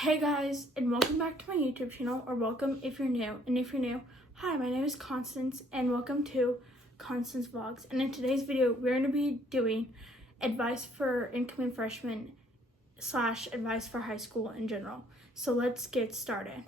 Hey guys, and welcome back to my YouTube channel, or welcome if you're new. And if you're new, hi, my name is Constance, and welcome to Constance Vlogs. And in today's video, we're going to be doing advice for incoming freshmen / advice for high school in general. So let's get started.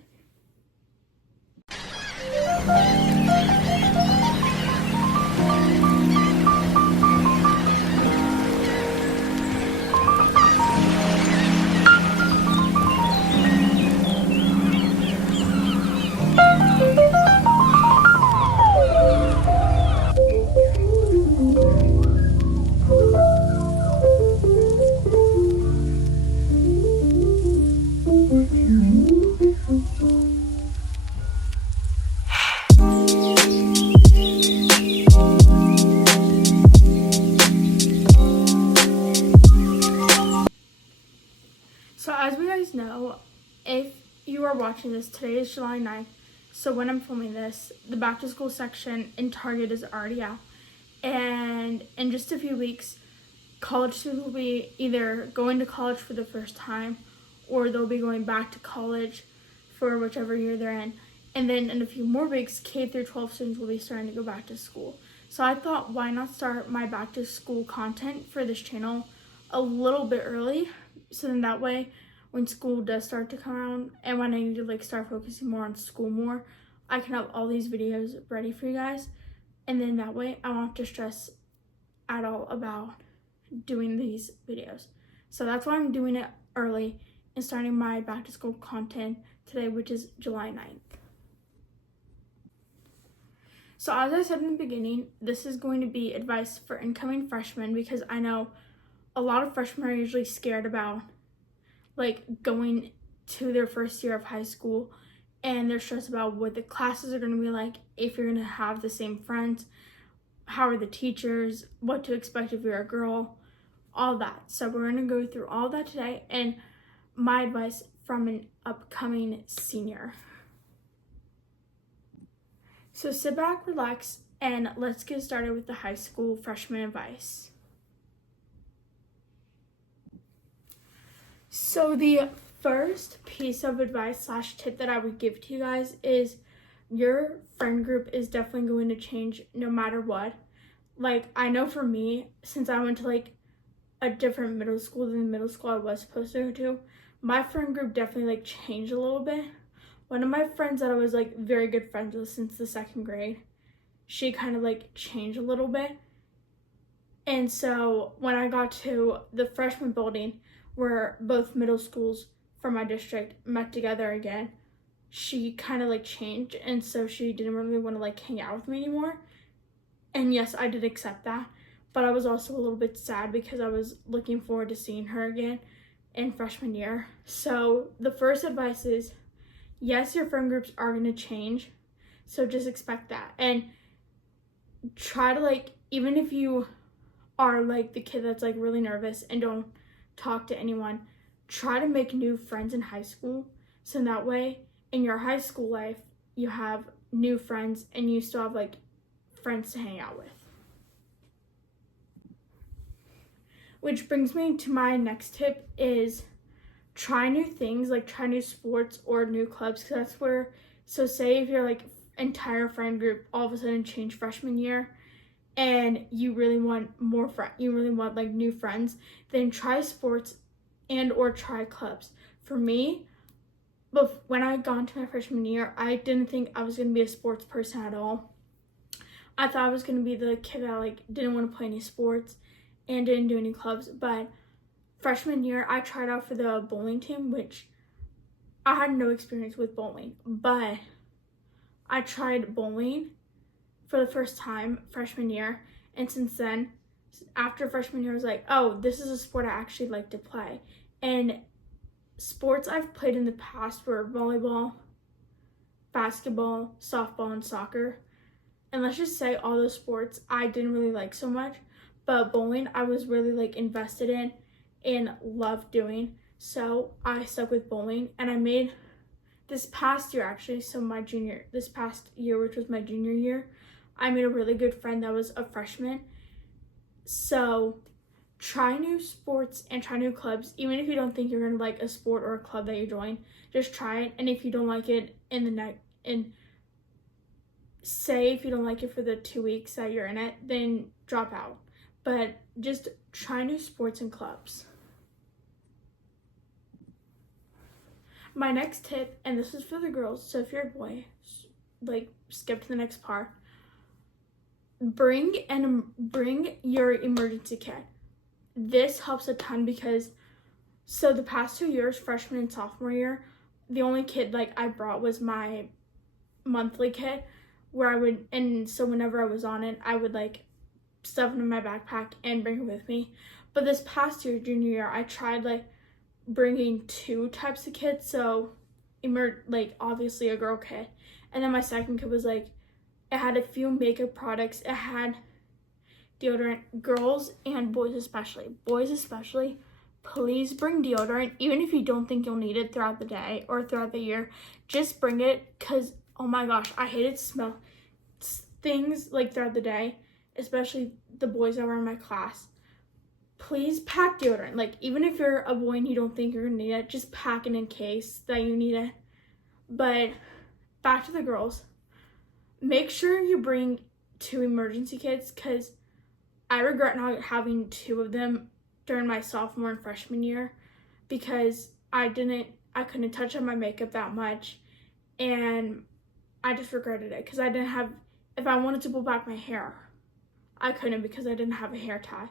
So as we guys know, if you are watching this, today is July 9th. So when I'm filming this, the back to school section in Target is already out. And in just a few weeks, college students will be either going to college for the first time or they'll be going back to college for whichever year they're in. And then in a few more weeks, K through 12 students will be starting to go back to school. So I thought, why not start my back to school content for this channel a little bit early, so then that way when school does start to come around and when I need to start focusing more on school more, I can have all these videos ready for you guys, and then that way I won't have to stress at all about doing these videos. So that's why I'm doing it early and starting my back to school content today, which is July 9th. So as I said in the beginning, this is going to be advice for incoming freshmen, because I know a lot of freshmen are usually scared about going to their first year of high school, and they're stressed about what the classes are going to be like, if you're going to have the same friends, how are the teachers, what to expect if you're a girl, all that. So we're going to go through all that today and my advice from an upcoming senior. So sit back, relax, and let's get started with the high school freshman advice. So the first piece of advice / tip that I would give to you guys is your friend group is definitely going to change no matter what. I know for me, since I went to a different middle school than the middle school I was supposed to go to, my friend group definitely changed a little bit. One of my friends that I was very good friends with since the second grade, she kind of changed a little bit. And so when I got to the freshman building where both middle schools from my district met together again, she kind of changed, and so she didn't really want to hang out with me anymore. And yes, I did accept that, but I was also a little bit sad because I was looking forward to seeing her again in freshman year. So the first advice is, yes, your friend groups are going to change, so just expect that, and try to even if you are the kid that's really nervous and don't talk to anyone, try to make new friends in high school, so that way in your high school life you have new friends and you still have friends to hang out with. Which brings me to my next tip is try new things, try new sports or new clubs, because that's where, so say if your entire friend group all of a sudden changed freshman year and you really want new friends, then try sports and or try clubs. For me, but when I got into my freshman year, I didn't think I was going to be a sports person at all. I thought I was going to be the kid that didn't want to play any sports and didn't do any clubs. But freshman year, I tried out for the bowling team, which I had no experience with bowling, but I tried bowling for the first time freshman year, and since then, after freshman year, I was oh, this is a sport I actually like to play. And sports I've played in the past were volleyball, basketball, softball, and soccer. And let's just say all those sports I didn't really like so much, but bowling I was really invested in and loved doing. So I stuck with bowling, and I made this past year actually, this past year, which was my junior year, I made a really good friend that was a freshman. So try new sports and try new clubs. Even if you don't think you're going to like a sport or a club that you join, just try it. And if you don't like it say if you don't like it for the 2 weeks that you're in it, then drop out. But just try new sports and clubs. My next tip, and this is for the girls, so if you're a boy, like skip to the next part. Bring your emergency kit. This helps a ton because the past 2 years, freshman and sophomore year, the only kit like I brought was my monthly kit so whenever I was on it, I would like stuff it in my backpack and bring it with me. But this past year, junior year, I tried like bringing 2 types of kits. So like obviously a girl kit, and then my second kit was like it had a few makeup products. It had deodorant. Girls and boys especially, please bring deodorant. Even if you don't think you'll need it throughout the day or throughout the year, just bring it, because oh my gosh, I hated smell things like throughout the day, especially the boys that were in my class. Please pack deodorant. Like, even if you're a boy and you don't think you're gonna need it, just pack it in case that you need it. But back to the girls. Make sure you bring 2 emergency kits, because I regret not having 2 of them during my sophomore and freshman year, because I couldn't touch up my makeup that much, and I just regretted it because I didn't have, if I wanted to pull back my hair, I couldn't because I didn't have a hair tie.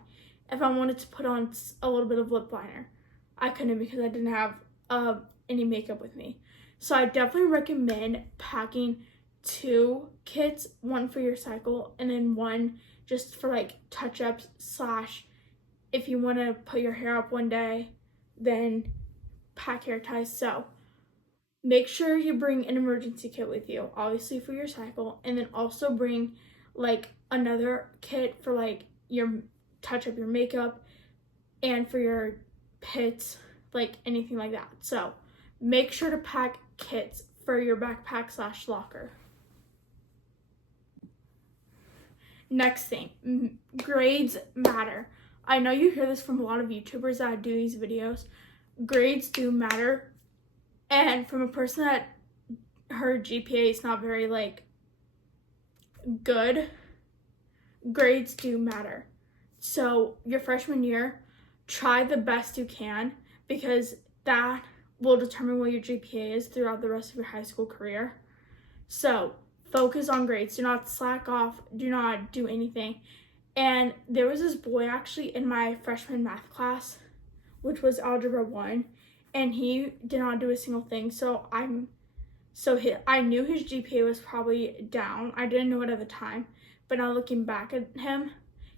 If I wanted to put on a little bit of lip liner, I couldn't because I didn't have any makeup with me. So I definitely recommend packing 2 kits, one for your cycle and then one just for like touch-ups / if you want to put your hair up one day, then pack hair ties. So make sure you bring an emergency kit with you, obviously for your cycle, and then also bring like another kit for like your touch up your makeup and for your pits, like anything like that. So make sure to pack kits for your backpack / locker. Next thing, grades matter. I know you hear this from a lot of YouTubers that do these videos. Grades do matter. And from a person that her GPA is not very like good, grades do matter. So your freshman year, try the best you can, because that will determine what your GPA is throughout the rest of your high school career. So focus on grades. Do not slack off. Do not do anything. And there was this boy actually in my freshman math class, which was Algebra 1, and he did not do a single thing. So I knew his GPA was probably down. I didn't know it at the time, but now looking back at him,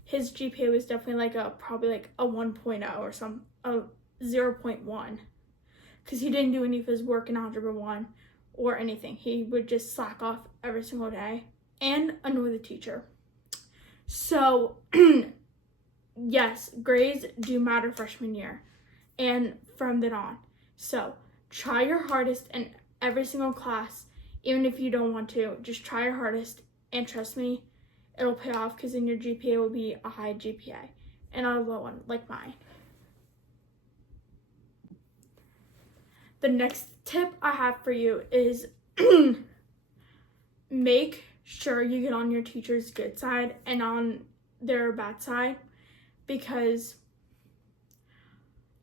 his GPA was definitely like probably like a 1.0 or a 0.1, because he didn't do any of his work in Algebra 1 or anything. He would just slack off every single day and annoy the teacher. So yes, grades do matter freshman year and from then on. So try your hardest in every single class. Even if you don't want to, just try your hardest, and trust me, it'll pay off, because then your GPA will be a high GPA and not a low one like mine. The next tip I have for you is make sure you get on your teacher's good side and on their bad side, because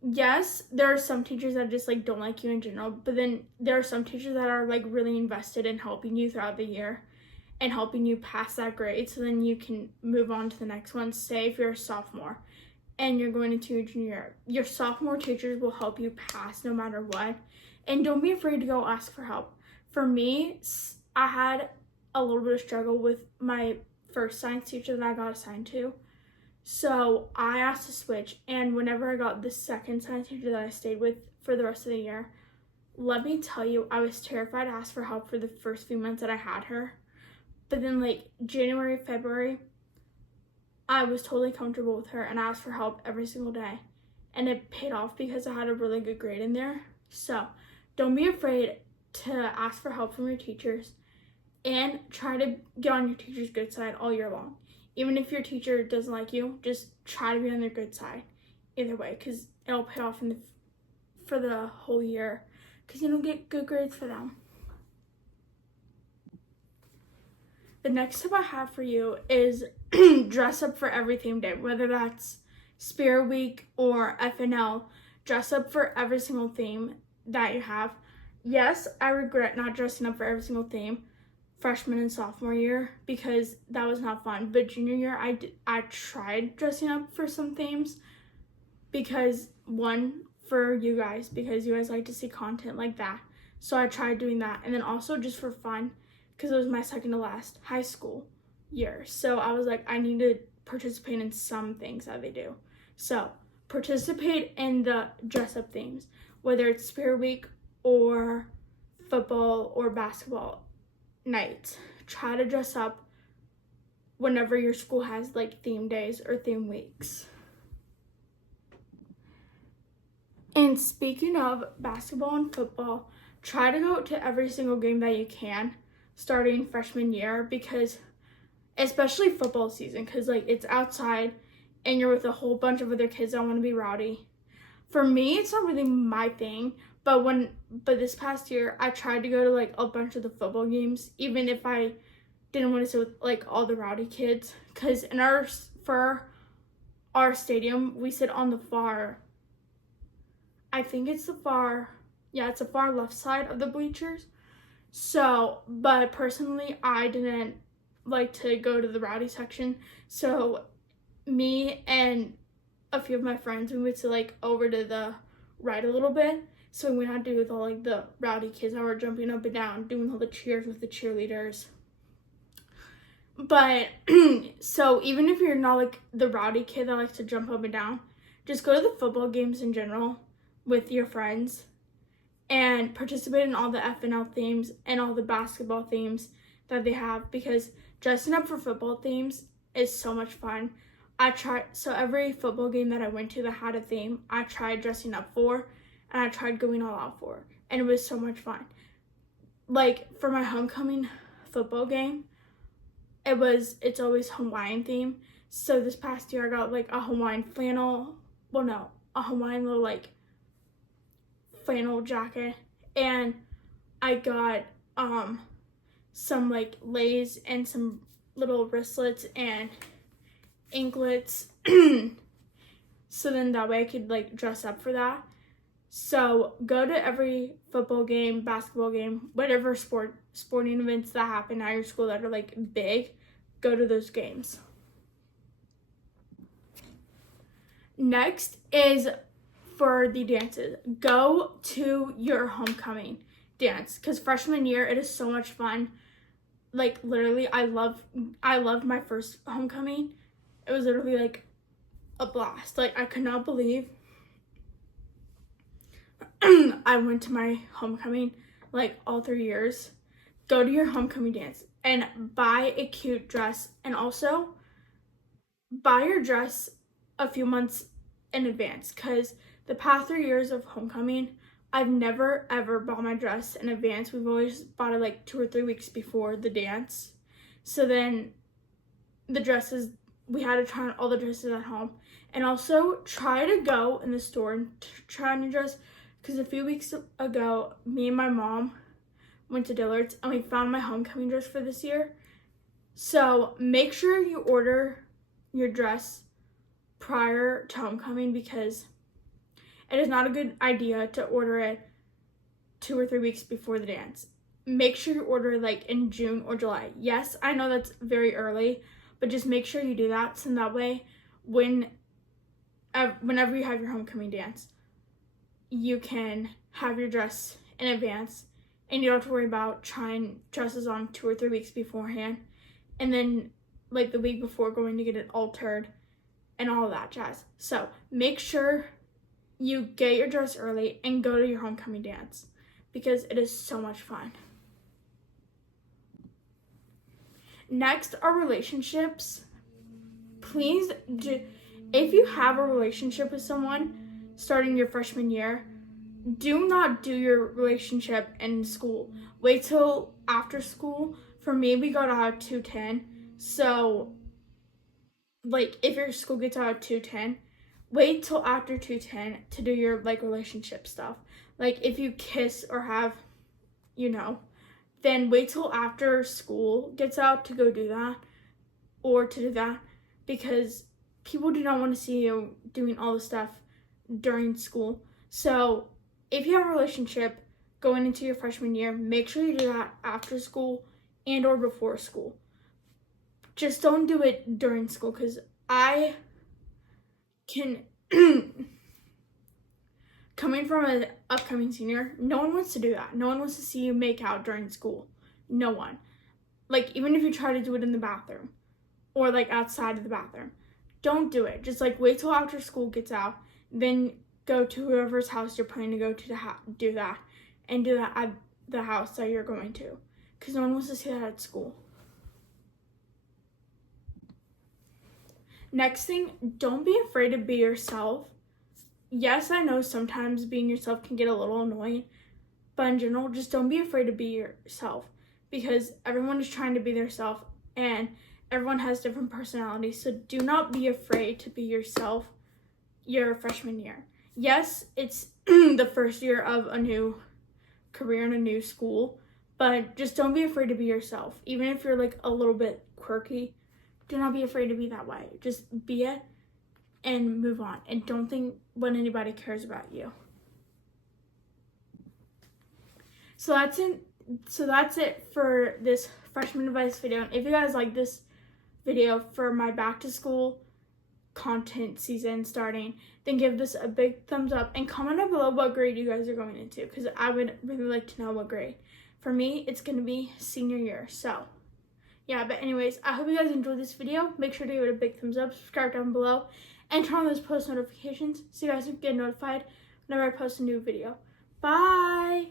yes, there are some teachers that just like don't like you in general, but then there are some teachers that are like really invested in helping you throughout the year and helping you pass that grade, so then you can move on to the next one. Say if you're a sophomore and you're going into your junior year, your sophomore teachers will help you pass no matter what. And don't be afraid to go ask for help. For me, I had a little bit of struggle with my first science teacher that I got assigned to. So I asked to switch, and whenever I got the second science teacher that I stayed with for the rest of the year, let me tell you, I was terrified to ask for help for the first few months that I had her. But then like January, February, I was totally comfortable with her and I asked for help every single day. And it paid off because I had a really good grade in there. So don't be afraid to ask for help from your teachers, and try to get on your teacher's good side all year long. Even if your teacher doesn't like you, just try to be on their good side. either way, because it'll pay off for the whole year, because you'll get good grades for them. The next tip I have for you is dress up for every theme day, whether that's Spirit Week or FNL. Dress up for every single theme that you have. Yes, I regret not dressing up for every single theme freshman and sophomore year because that was not fun. But junior year, I tried dressing up for some themes because, one, for you guys, because you guys like to see content like that. So I tried doing that. And then also just for fun, because it was my second to last high school year. So I was like, I need to participate in some things that they do. So participate in the dress up themes, whether it's Spirit Week or football or basketball nights. Try to dress up whenever your school has like theme days or theme weeks. And speaking of basketball and football, try to go to every single game that you can starting freshman year, because especially football season, because like it's outside and you're with a whole bunch of other kids that want to be rowdy. For me, it's not really my thing, but this past year I tried to go to like a bunch of the football games, even if I didn't want to sit with like all the rowdy kids, because for our stadium we sit on the far, I think it's the far left side of the bleachers. So, but personally, I didn't like to go to the rowdy section. So me and a few of my friends, we went to like over to the right a little bit. So we had to do with all like the rowdy kids that were jumping up and down, doing all the cheers with the cheerleaders. But so even if you're not like the rowdy kid that likes to jump up and down, just go to the football games in general with your friends and participate in all the FNL themes and all the basketball themes that they have, because dressing up for football themes is so much fun. So every football game that I went to that had a theme, I tried dressing up for, and I tried going all out for, and it was so much fun. Like for my homecoming football game, it's always Hawaiian theme. So this past year I got like a Hawaiian a Hawaiian little like flannel jacket, and I got some like lays and some little wristlets and anklets so then that way I could like dress up for that. So go to every football game, basketball game, whatever sporting events that happen at your school that are like big, go to those games. Next is for the dances. Go to your homecoming dance, because freshman year it is so much fun. Like literally I loved my first homecoming. It was literally like a blast. Like I could not believe I went to my homecoming like all 3 years. Go to your homecoming dance and buy a cute dress, and also buy your dress a few months in advance, because the past 3 years of homecoming, I've never ever bought my dress in advance. We've always bought it like 2 or 3 weeks before the dance. So then the dresses, we had to try on all the dresses at home. And also try to go in the store and try on your dress, because a few weeks ago, me and my mom went to Dillard's and we found my homecoming dress for this year. So make sure you order your dress prior to homecoming, because it is not a good idea to order it 2 or 3 weeks before the dance. Make sure you order like in June or July. Yes, I know that's very early, but just make sure you do that, so that way whenever you have your homecoming dance, you can have your dress in advance and you don't have to worry about trying dresses on 2 or 3 weeks beforehand and then like the week before going to get it altered and all of that jazz. So make sure you get your dress early and go to your homecoming dance, because it is so much fun. Next are relationships. Please, if you have a relationship with someone starting your freshman year, do not do your relationship in school. Wait till after school. For me, we got out at 2:10. So, like, if your school gets out at 2:10, wait till after 210 to do your like relationship stuff. Like if you kiss or have, then wait till after school gets out to go do that, or to do that, because people do not want to see you doing all the stuff during school. So if you have a relationship going into your freshman year, make sure you do that after school and or before school. Just don't do it during school, because I can coming from an upcoming senior, no one wants to do that. No one wants to see you make out during school. No one. Like, even if you try to do it in the bathroom or like outside of the bathroom, don't do it. Just like wait till after school gets out, then go to whoever's house you're planning to go to do that, and do that at the house that you're going to, because no one wants to see that at school. Next thing, don't be afraid to be yourself. Yes, I know sometimes being yourself can get a little annoying, but in general, just don't be afraid to be yourself, because everyone is trying to be their self and everyone has different personalities. So do not be afraid to be yourself your freshman year. Yes, it's the first year of a new career in a new school, but just don't be afraid to be yourself. Even if you're like a little bit quirky, do not be afraid to be that way. Just be it and move on, and don't think what anybody cares about you. So that's it for this freshman advice video. And if you guys like this video for my back to school content season starting, then give this a big thumbs up and comment down below what grade you guys are going into, because I would really like to know what grade. For me, it's going to be senior year. So yeah, but anyways, I hope you guys enjoyed this video. Make sure to give it a big thumbs up, subscribe down below, and turn on those post notifications so you guys can get notified whenever I post a new video. Bye!